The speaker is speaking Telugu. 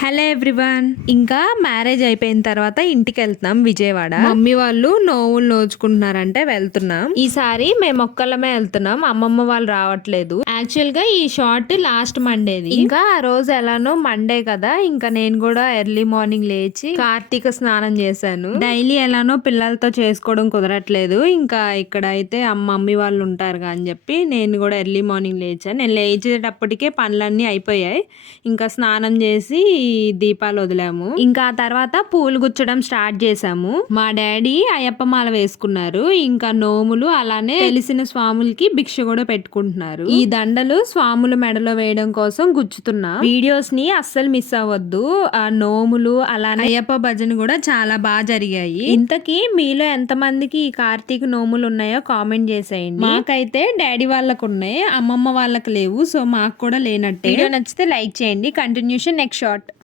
Hello everyone. ఇంకా మ్యారేజ్ అయిపోయిన తర్వాత ఇంటికి వెళ్తున్నాం విజయవాడ. మమ్మీ వాళ్ళు నోవులు నోచుకుంటున్నారంటే వెళ్తున్నాం. ఈసారి మేము ఒక్కళ్ళమే వెళ్తున్నాం, అమ్మమ్మ వాళ్ళు రావట్లేదు. యాక్చువల్ గా ఈ షార్ట్ లాస్ట్ మండేది. ఇంకా ఆ రోజు ఎలానో మండే కదా, ఇంకా నేను కూడా ఎర్లీ మార్నింగ్ లేచి కార్తీక స్నానం చేశాను. డైలీ ఎలానో పిల్లలతో చేసుకోవడం కుదరట్లేదు. ఇంకా ఇక్కడ అయితే మమ్మీ వాళ్ళు ఉంటారుగా అని చెప్పి నేను కూడా ఎర్లీ మార్నింగ్ లేచాను. నేను లేచేటప్పటికే పనులన్నీ అయిపోయాయి. ఇంకా స్నానం చేసి దీపాలు వదిలాము. ఇంకా ఆ తర్వాత పూలు గుచ్చడం స్టార్ట్ చేసాము. మా డాడీ అయ్యప్ప మాల వేసుకున్నారు. ఇంకా నోములు అలానే తెలిసిన స్వాములకి భిక్ష కూడా పెట్టుకుంటున్నారు. ఈ దండలు స్వాముల మెడలో వేయడం కోసం గుచ్చుతున్నా. వీడియోస్ ని అస్సలు మిస్ అవ్వద్దు. ఆ నోములు అలానే అయ్యప్ప భజన కూడా చాలా బాగా జరిగాయి. ఇంతకీ మీలో ఎంత మందికి ఈ కార్తీక నోములు ఉన్నాయో కామెంట్ చేసేయండి. మాకైతే డాడీ వాళ్ళకు ఉన్నాయి, అమ్మమ్మ వాళ్ళకి లేవు. సో మాకు కూడా లేనట్టే. వీడియో నచ్చితే లైక్ చేయండి. Continuation next short.